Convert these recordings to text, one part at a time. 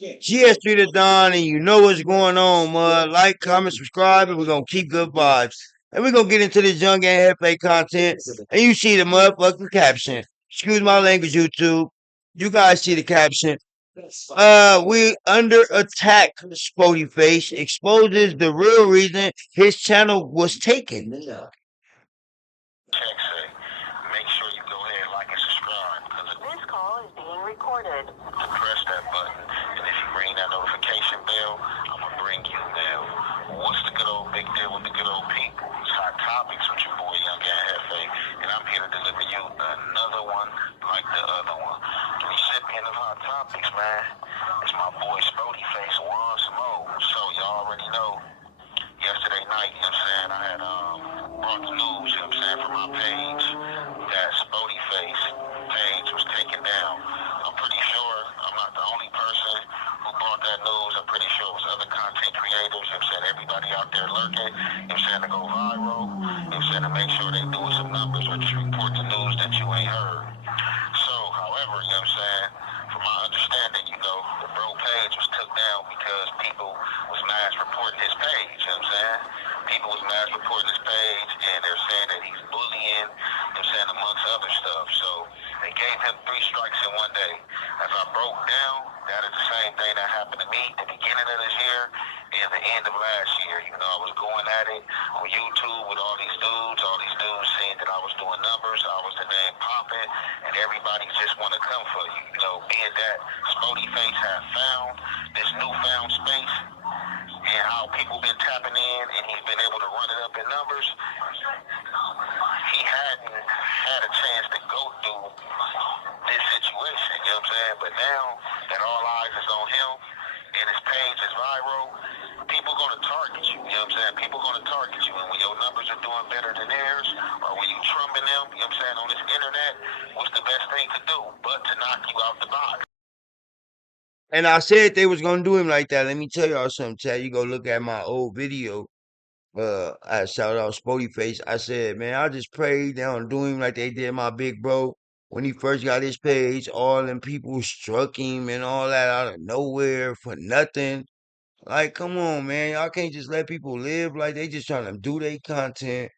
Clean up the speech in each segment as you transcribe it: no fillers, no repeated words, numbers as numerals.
GS the Don, and you know what's going on, mud. Like, comment, subscribe, and we're gonna keep good vibes. And we're gonna get into this young and hefe content. And you see the motherfucking caption. Excuse my language, YouTube. You guys see the caption. We under attack. Spoety Face exposes the real reason his channel was taken. Check say, make sure you go ahead and like and subscribe because this call is being recorded. To press that button, and if you ring that notification bell, I'm gonna bring you now. What's the good old big deal with the good old people? It's Hot Topics with your boy Young and Hefe, and I'm here to deliver you another one like the other one. The recipient of Hot Topics, man, it's my boy Spoety Face once more. So y'all already know. Yesterday night, you know what I'm saying, I had brought the news, you know what I'm saying, from my page that Spoety Face page was taken down. I'm pretty sure I'm not the only person who brought that news. I'm pretty sure it was other content creators, you know what I'm saying, everybody out there lurking, you know what I'm saying, to go viral, you know what I'm saying, to make sure they doing some numbers or just report the news that you ain't heard. So, however, you know what I'm saying, from my understanding, you know, the bro page was took down because people was mass reporting his page, you know what I'm saying? People was mass reporting his page and they're saying that he's bullying, you know what I'm saying, amongst other stuff. So they gave him 3 strikes in one day. As I broke down, that is the same thing that happened to me at the beginning of this year and the end of last year. You know, I was going at it on YouTube with all these dudes saying that I was doing numbers, I was the name popping, and everybody just want to come for you. You know, being that Spoety Face had found this newfound space and how people been tapping in and he's been able to run it up in numbers, he hadn't had a chance to go through this situation, you know what I'm saying? But now that all eyes is on him and his page is viral, people gonna target you, you know what I'm saying? People gonna target you, and when your numbers are doing better than theirs, or when you trumping them, you know what I'm saying, on this internet, what's the best thing to do but to knock you out the box? And I said they was gonna do him like that. Let me tell y'all something, Chad. You go look at my old video. I shout out Spoty Face. I said, man, I just prayed down do him like they did my big bro when he first got his page. All them people struck him and all that out of nowhere for nothing. Like, come on, man. Y'all can't just let people live like they just trying to do their content,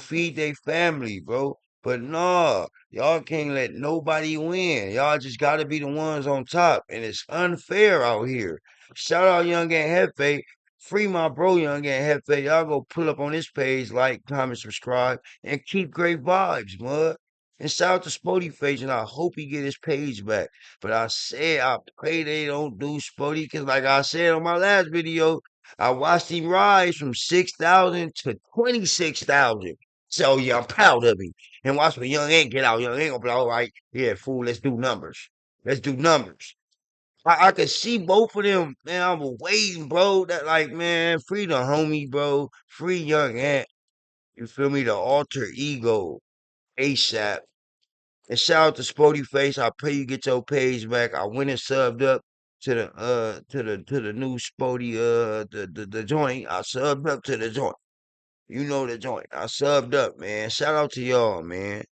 feed their family, bro. But nah, y'all can't let nobody win. Y'all just gotta be the ones on top. And it's unfair out here. Shout out Young and Hefe. Free my bro Young and Hefe. Y'all go pull up on this page, like, comment, subscribe, and keep great vibes, mud. And shout out to Spoty Face, and I hope he get his page back. But I said I pray they don't do Spody because, like I said on my last video, I watched him rise from 6,000 to 26,000. So yeah, I'm proud of him. And watch when Young Ant get out. Young Ant gonna be like, all right, yeah, fool, let's do numbers. Let's do numbers. I could see both of them. Man, I was waiting, bro. That like, man, free the homie, bro. Free Young Ant. You feel me? The alter ego. ASAP. And shout out to Spoty Face. I pray you get your page back. I went and subbed up to the new Spoty the joint. I subbed up to the joint. You know the joint. I subbed up, man. Shout out to y'all, man. Get him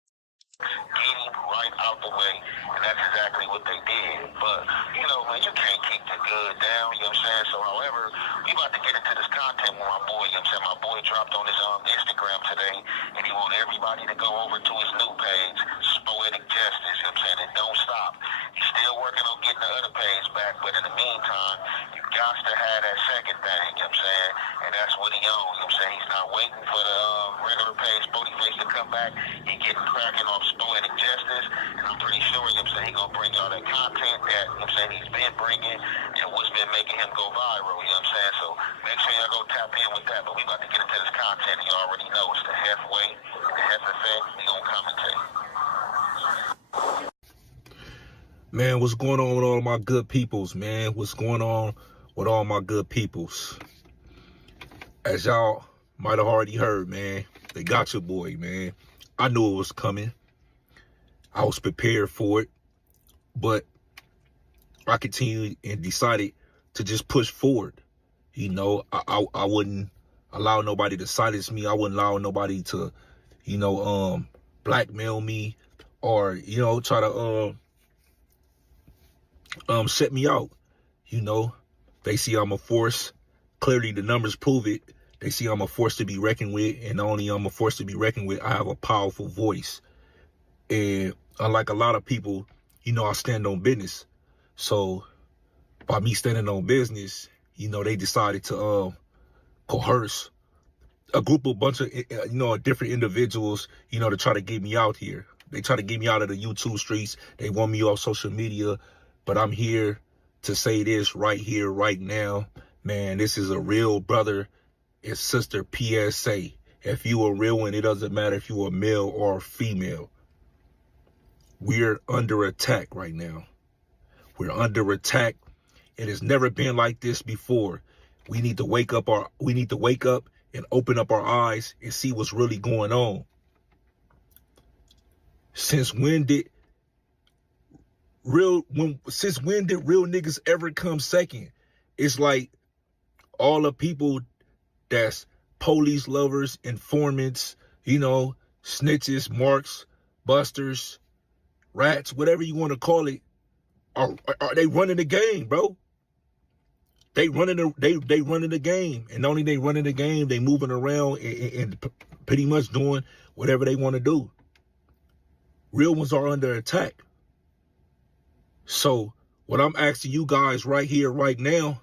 right out the way, and that's exactly what they did. But, you know, man, you can't keep the good down, you know what I'm saying? So, however, we about to get into this content with my boy, you know what I'm saying? My boy dropped on his Instagram today, and he want everybody to go over to his new page, Spoetic Justice, you know what I'm saying? And don't stop. He's still working on getting the other page back, but in the meantime, you got to have that second thing, you know what I'm saying? And that's what he owns, you know what I'm saying? He's not waiting for the regular page, Spoty Face, to come back. He getting cracking off Spoetic Justice, and I'm pretty sure, you know what I'm saying, he gonna bring y'all that content that, you know what I'm saying, he's been bringing and what's been making him go viral, you know what I'm saying? So make sure y'all go tap in with that, but we about to get into this content, and you already know it's the halfway, the half effect, we gonna commentate. Man, what's going on with all my good peoples, man? What's going on with all my good peoples? As y'all might have already heard, man, they got your boy, man. I knew it was coming. I was prepared for it, but I continued and decided to just push forward. You know, I wouldn't allow nobody to silence me. I wouldn't allow nobody to, blackmail me or, try to set me out. You know, they see I'm a force. Clearly, the numbers prove it. They see I'm a force to be reckoned with, and not only I'm a force to be reckoned with, I have a powerful voice. And unlike a lot of people, you know, I stand on business. So by me standing on business, you know, they decided to coerce a bunch of, you know, different individuals, you know, to try to get me out here. They try to get me out of the YouTube streets. They want me off social media, but I'm here to say this right here, right now. Man, this is a real brother and sister PSA. If you a real one, it doesn't matter if you a male or a female. We're under attack right now. We're under attack. It has never been like this before. We need to wake up and open up our eyes and see what's really going on. Since when did real niggas ever come second? It's like all the people that's police lovers, informants, you know, snitches, marks, busters, rats, whatever you want to call it, are they running the game, bro? They running the game, and not only they running the game, they moving around and pretty much doing whatever they want to do. Real ones are under attack. So what I'm asking you guys right here, right now,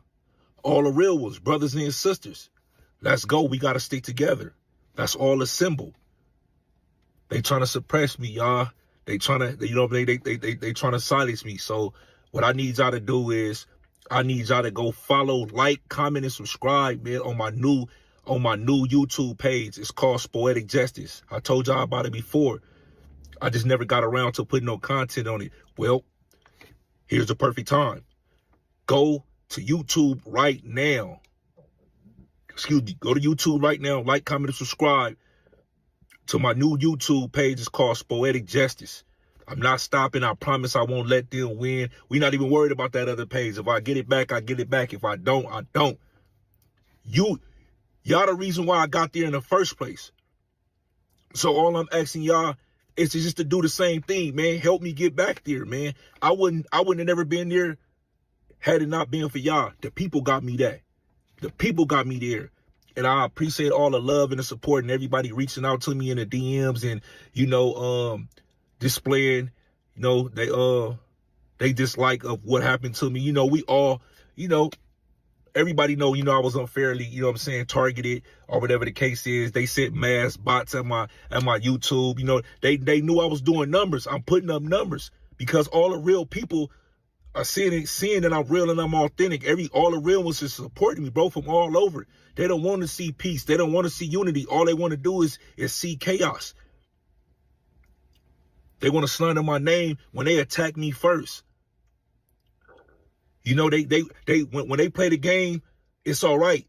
all the real ones, brothers and sisters, let's go. We got to stick together. That's all assembled. They trying to suppress me, y'all. They trying to, you know, they trying to silence me. So what I need y'all to do is, I need y'all to go follow, like, comment, and subscribe, man, on my new YouTube page. It's called Spoetic Justice. I told y'all about it before. I just never got around to putting no content on it. Well, here's the perfect time. Go to YouTube right now. Excuse me. Go to YouTube right now. Like, comment, and subscribe to my new YouTube page. It's called Spoetic Justice. I'm not stopping. I promise I won't let them win. We're not even worried about that other page. If I get it back, I get it back. If I don't, I don't. Y'all the reason why I got there in the first place. So all I'm asking y'all is just to do the same thing, man. Help me get back there, man. I wouldn't have never been there had it not been for y'all. The people got me that. The people got me there. And I appreciate all the love and the support and everybody reaching out to me in the DMs and, you know, displaying, you know, they dislike of what happened to me. You know, we all, you know, everybody know, you know, I was unfairly, you know what I'm saying, targeted or whatever the case is. They sent mass bots at my YouTube. You know, they knew I was doing numbers. I'm putting up numbers because all the real people are seeing that I'm real and I'm authentic. All the real ones is supporting me, bro, from all over. They don't want to see peace. They don't want to see unity. All they want to do is see chaos. They want to slander my name when they attack me first. You know, when they play the game, it's all right.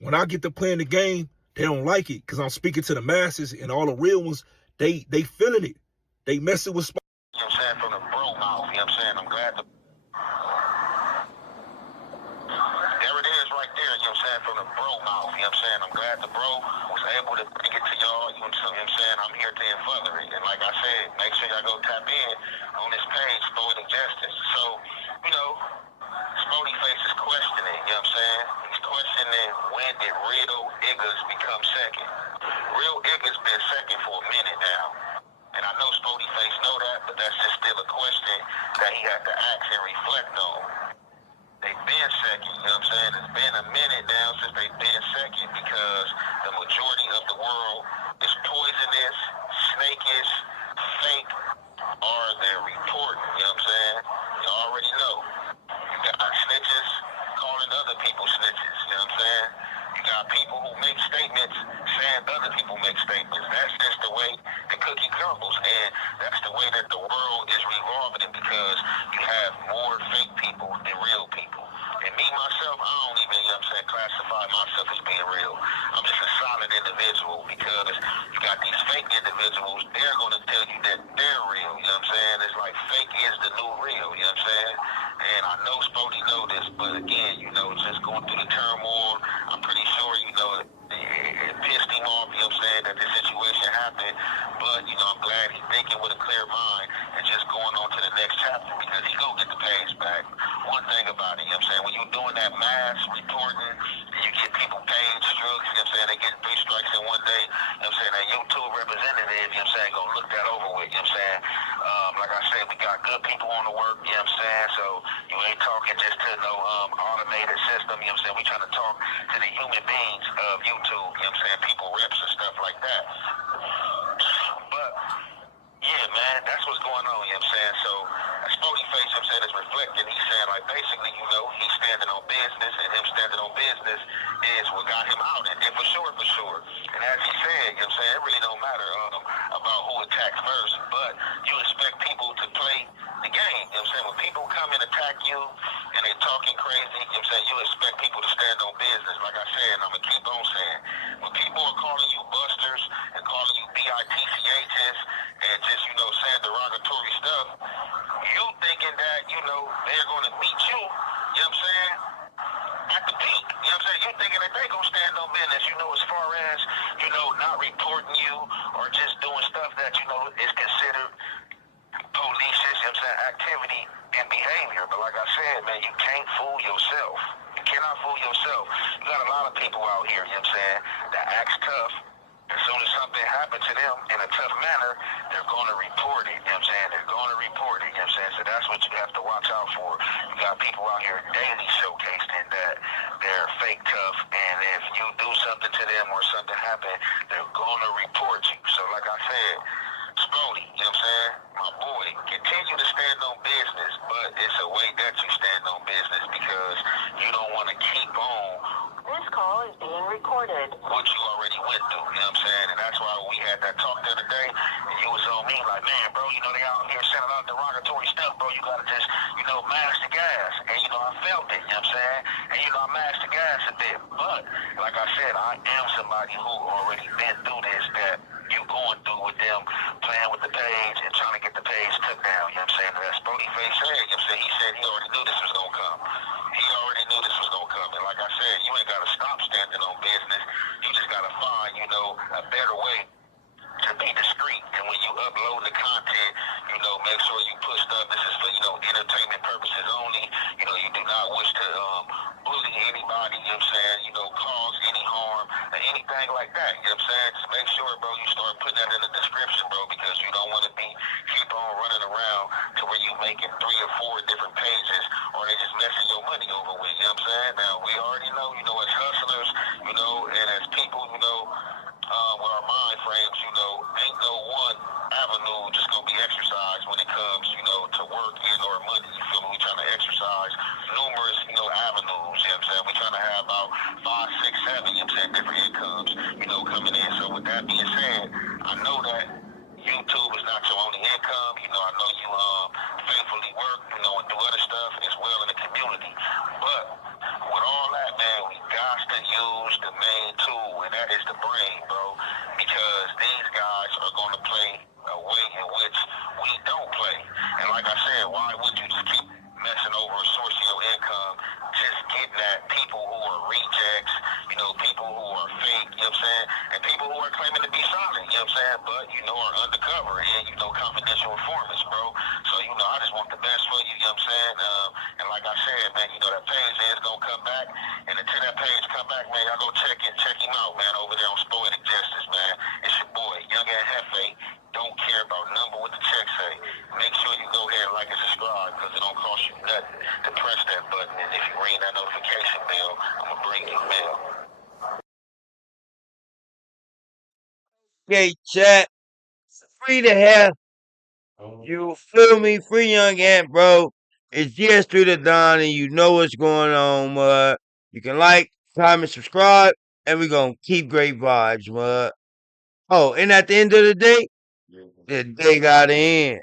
When I get to playing the game, they don't like it because I'm speaking to the masses, and all the real ones, they feeling it. They messing with. You know what I'm saying? From the bro mouth. You know what I'm saying? I'm glad to. There it is right there. You know what I'm saying? From the bro mouth. You know what I'm saying? I'm glad the bro was able to bring it to y'all. You know what I'm saying? I'm here to further it. And like I said, make sure y'all go tap in on this page, Spoetic Justice. So, you know, Spoety Face is questioning, you know what I'm saying? He's questioning when did real niggas become second. Real niggas been second for a minute now. And I know Spoety Face know that, but that's just still a question that he has to ask and reflect on. They've been second, you know what I'm saying? It's been a minute now since they've been second because the majority of the world is poisonous, snakish, fake, man, he thinking with a clear mind and just going on to the next chapter because he gonna get the page back. One thing about it, you know what I'm saying, when you doing that mass reporting, you get people paid strokes, you know what I'm saying, they get 3 strikes in one day, you know what I'm saying, that YouTube representative, you know what I'm saying, gonna look that over with, you know what I'm saying. Like I said, we got good people on the work, you know what I'm saying, so you ain't talking just to no automated system, you know what I'm saying, we trying to talk to the human beings of YouTube, you know what I'm saying, people, reps and stuff like that. But yeah, man, that's what's going on, you know what I'm saying? So, Spoety Face, you know what I'm saying, is reflecting. He's saying, like, basically, you know, he's standing on business, and him standing on business is what got him out. And for sure, for sure. And as he said, you know what I'm saying, it really don't matter about who attacks first, but you expect people to play the game, you know what I'm saying? When people come and attack you, and they talking crazy, you know what I'm saying, you expect people to stand on business. Like I said, and I'm going to keep on saying, when people are calling you busters and calling you BITCHs, and just, you know, saying derogatory stuff, you thinking that, you know, they're going to meet you, you know what I'm saying, at the peak. You know what I'm saying? You thinking that they going to stand on business, you know, as far as, you know, not reporting you or just doing stuff that, you know, is considered police, you know what I'm saying, activity and behavior. But like I said, man, you can't fool yourself. You cannot fool yourself. You got a lot of people out here, you know what I'm saying, that acts tough. As soon as something happens to them in a tough manner, they're going to report it, you know what I'm saying? They're going to report it, you know what I'm saying? So that's what you have to watch out for. You got people out here daily showcasing that they're fake tough, and if you do something to them or something happen, they're going to report you. So like I said, Spoety, you know what I'm saying? My boy, continue to stand on business, but it's a way that you stand on business because you don't want to keep on. This call is being recorded. What you already went through, you know what I'm saying? And that's why we had that talk the other day, and you was on me like, man, bro, you know, they out here sending out derogatory stuff, bro. You got to just, you know, mash the gas. And, you know, I felt it, you know what I'm saying? And, you know, I mashed the gas a bit. But, like I said, I am somebody who already been through this, that you going through with them playing with the page and trying to get the page took down, you know what I'm saying? That Spoety Face said, you know what I'm saying? He said he already knew this was going to come. He already knew this was going to come. And like I said, you ain't got to stop standing on business. You just got to find, you know, a better way to be discreet. And when you upload the content, you know, make sure you put stuff. This is for, you know, entertainment purposes only. You know, you do not wish to bully anybody, you know what I'm saying, you know, cause any harm or anything like that, you know what I'm saying? Just make sure, bro, you start putting that in the description, bro, because you don't want to keep on running around to where you making 3 or 4 different pages or they just messing your money over with, you know what I'm saying? Now, we already know, you know, as hustlers, you know, and as people, you know, with our mind frames, you know, ain't no one avenue just gonna be exercised when it comes, you know, to work and or money. You feel me? We trying to exercise numerous, you know, avenues. You know what I'm saying? We trying to have about 5, 6, 7, you know what I'm saying, different incomes, you know, coming in. So with that being said, I know that YouTube is not your only income. You know, I know you faithfully work, you know, and do other stuff as well in the community. But with all that, man, we got to use the main tool, and that is the brain, bro. Because these guys are going to play a way in which we don't play. And like I said, why would you just keep messing over a source of your income, just getting at people who are rejects, you know, people who are fake, you know what I'm saying, and people who are claiming to be solid, you know what I'm saying, but, you know, are undercover and, you know, confidential informants, bro. So, you know, I just want the best for you, you know what I'm saying, and like I said, man, you know, that page is going to come back, and until that page come back, man, y'all go check him out, man, over there on Spoetic Justice, man. It's your boy, Young and Jefe. Don't care about number what the check say. Make sure you go ahead and like and subscribe because it don't cost you nothing to press that button. And if you ring that notification bell, I'm going to bring you mail. Okay, chat. Free to have. You feel me? Free Young Ant, bro. It's just through the dawn and you know what's going on, mud. You can like, comment, subscribe, and we're going to keep great vibes, mud. Oh, and at the end of the day got to end.